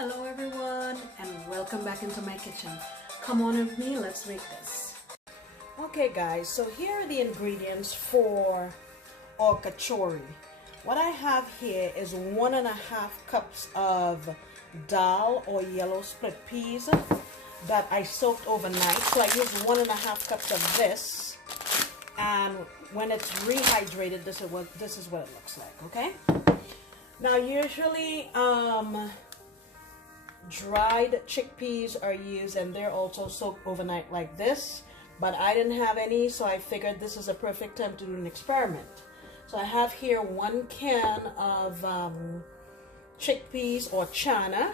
Hello everyone and welcome back into my kitchen. Come on with me, let's make this. Okay guys, so here are the ingredients for our kachorie. What I have here is 1.5 cups of dal or yellow split peas that I soaked overnight. So I used 1.5 cups of this, and when it's rehydrated, this is what it looks like. Okay. Now usually dried chickpeas are used, and they're also soaked overnight like this, but I didn't have any, so I figured this is a perfect time to do an experiment. So I have here 1 can of chickpeas or chana,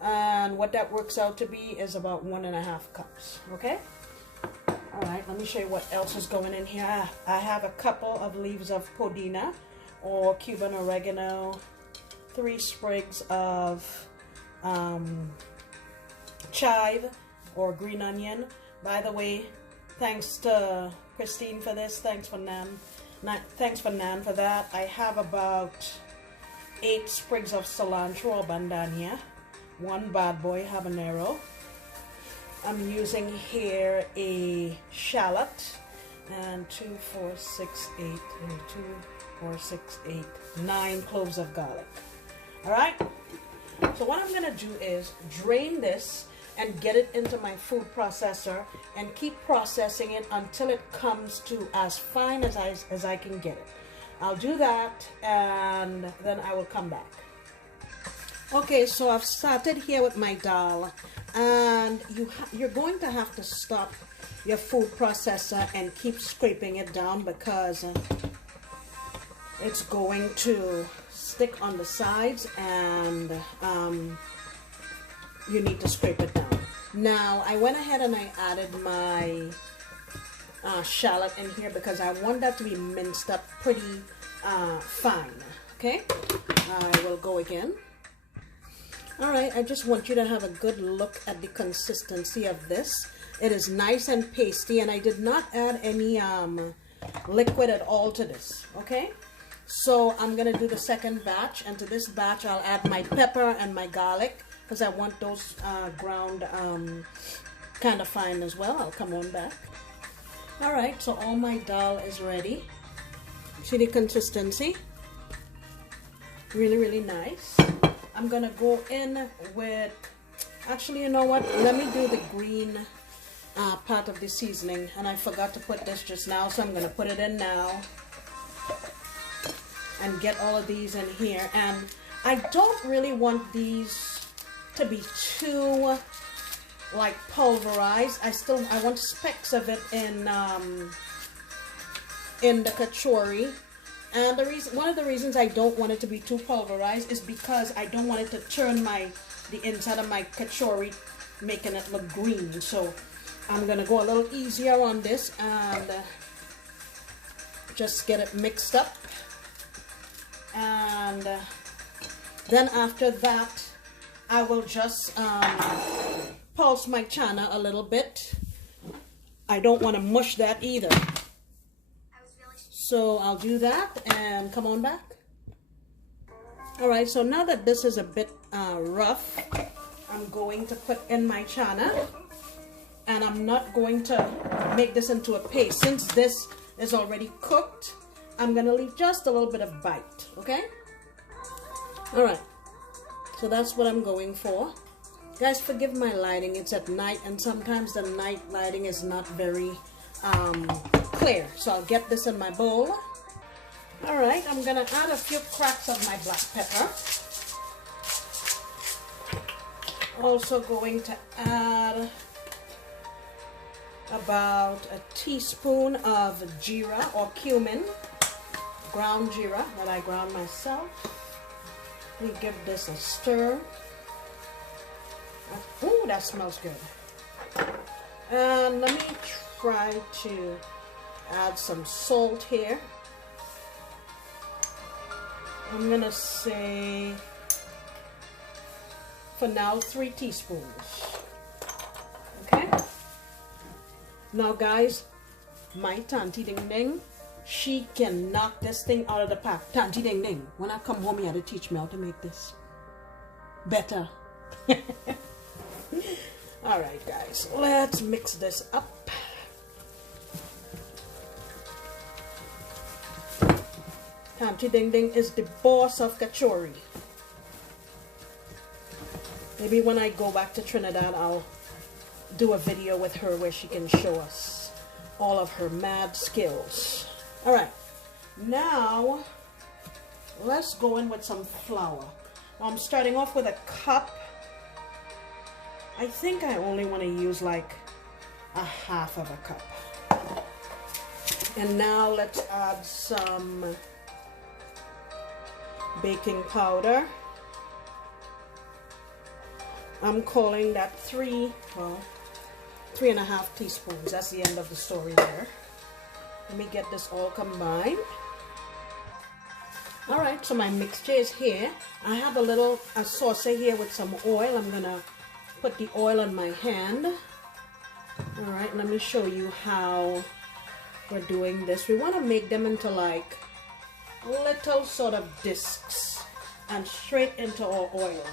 and what that works out to be is about 1.5 cups. Okay. All right, let me show you what else is going in here. I have a couple of leaves of podina or Cuban oregano, 3 sprigs of chive or green onion. By the way, thanks to Christine for this. Thanks for Nan for that. I have about 8 sprigs of cilantro or bandania, 1 bad boy habanero. I'm using here a shallot, and 2, 4, 6, 8, and 2, 4, 6, 8, 9 cloves of garlic. All right. So what I'm gonna do is drain this and get it into my food processor and keep processing it until it comes to as fine as I can get it. I'll do that and then I will come back. Okay, so I've started here with my dal, and you're going to have to stop your food processor and keep scraping it down because it's going to stick on the sides, and you need to scrape it down. Now I went ahead and I added my shallot in here because I want that to be minced up pretty fine. Okay, I will go again. All right, I just want you to have a good look at the consistency of this. It is nice and pasty, and I did not add any liquid at all to this. Okay. So I'm going to do the second batch, and to this batch I'll add my pepper and my garlic because I want those ground kind of fine as well. I'll come on back. All right, so all my dal is ready. See the consistency? Really, really nice. I'm going to go in with, actually, you know what? Let me do the green part of the seasoning, and I forgot to put this just now, so I'm going to put it in now and get all of these in here. And I don't really want these to be too like pulverized. I want specks of it in the kachorie. And one of the reasons I don't want it to be too pulverized is because I don't want it to turn the inside of my kachorie, making it look green. So I'm gonna go a little easier on this and just get it mixed up. And then after that I will just pulse my chana a little bit. I don't want to mush that either, so I'll do that and come on back. All right, so now that this is a bit rough, I'm going to put in my chana, and I'm not going to make this into a paste. Since this is already cooked, I'm gonna leave just a little bit of bite. Okay. All right, so that's what I'm going for. Guys, forgive my lighting. It's at night, and sometimes the night lighting is not very clear. So I'll get this in my bowl. All right, I'm gonna add a few cracks of my black pepper. Also going to add about a teaspoon of jeera or cumin, ground jeera that I ground myself. We give this a stir. Ooh, that smells good. And let me try to add some salt here. I'm gonna say, for now, 3 teaspoons. Okay. Now guys, my Tanti Ding Ding, she can knock this thing out of the park. Tanti Ding Ding, when I come home, you have to teach me how to make this better. Alright guys, let's mix this up. Auntie Ding Ding is the boss of Kachorie. Maybe when I go back to Trinidad, I'll do a video with her where she can show us all of her mad skills. Alright, now let's go in with some flour. I'm starting off with a cup. I think I only want to use like a half of a cup. And now let's add some baking powder. I'm calling that 3.5 teaspoons. That's the end of the story there. Let me get this all combined. Alright, so my mixture is here. I have a saucer here with some oil. I'm gonna put the oil on my hand. Alright, let me show you how we're doing this. We want to make them into like little sort of discs and straight into our oil.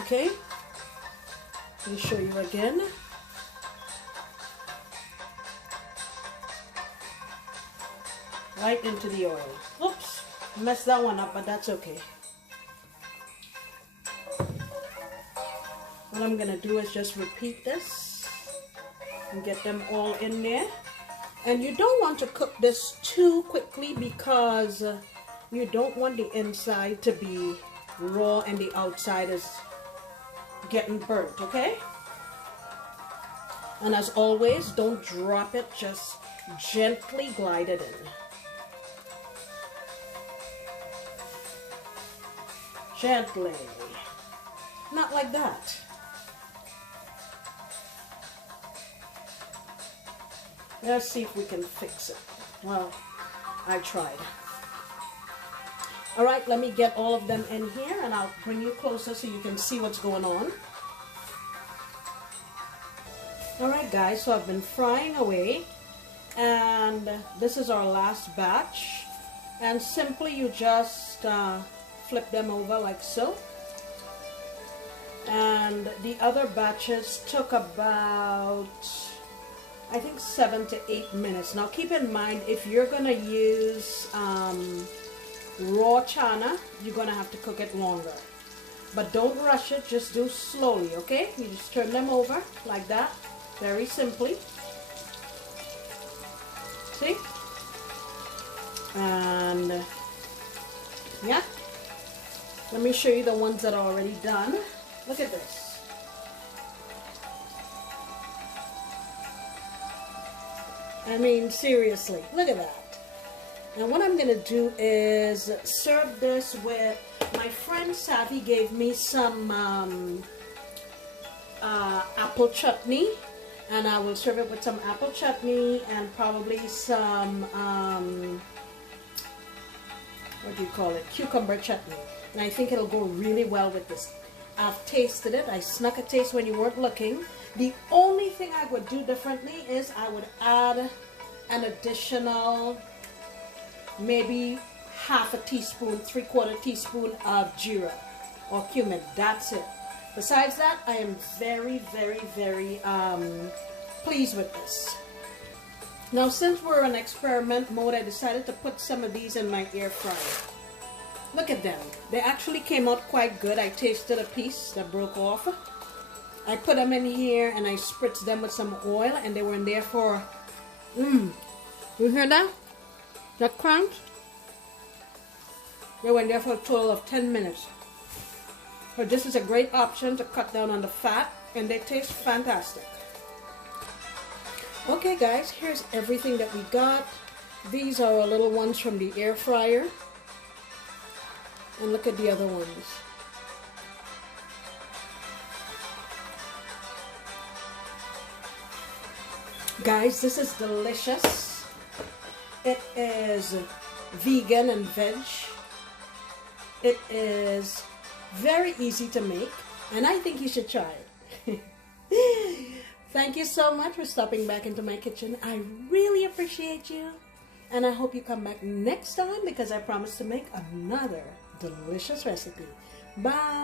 Okay, let me show you again. Right into the oil. Oops, messed that one up, but that's okay. What I'm gonna do is just repeat this and get them all in there. And you don't want to cook this too quickly because you don't want the inside to be raw and the outside is getting burnt, okay? And as always, don't drop it, just gently glide it in. Gently. Not like that. Let's see if we can fix it. Well, I tried. Alright, let me get all of them in here and I'll bring you closer so you can see what's going on. Alright guys, so I've been frying away and this is our last batch. And simply you just flip them over like so. And the other batches took about, I think, 7 to 8 minutes. Now keep in mind, if you're going to use raw chana, you're going to have to cook it longer. But don't rush it, just do slowly, okay? You just turn them over like that, very simply. See? And yeah, let me show you the ones that are already done. Look at this. I mean, seriously, look at that. And what I'm going to do is serve this with, my friend Savvy gave me some apple chutney. And I will serve it with some apple chutney and probably some, what do you call it, cucumber chutney. And I think it'll go really well with this. I've tasted it. I snuck a taste when you weren't looking. The only thing I would do differently is I would add an additional maybe half a teaspoon, 3/4 teaspoon of jeera or cumin. That's it. Besides that, I am very, very, very pleased with this. Now, since we're in experiment mode, I decided to put some of these in my air fryer. Look at them. They actually came out quite good. I tasted a piece that broke off. I put them in here and I spritzed them with some oil and they were in there for, you hear that? That crunch? They were in there for a total of 10 minutes. So this is a great option to cut down on the fat and they taste fantastic. Okay guys, here's everything that we got. These are our little ones from the air fryer. And look at the other ones. Guys, this is delicious. It is vegan and veg. It is very easy to make, and I think you should try it. Thank you so much for stopping back into my kitchen. I really appreciate you, and I hope you come back next time because I promise to make another delicious recipe. Bye.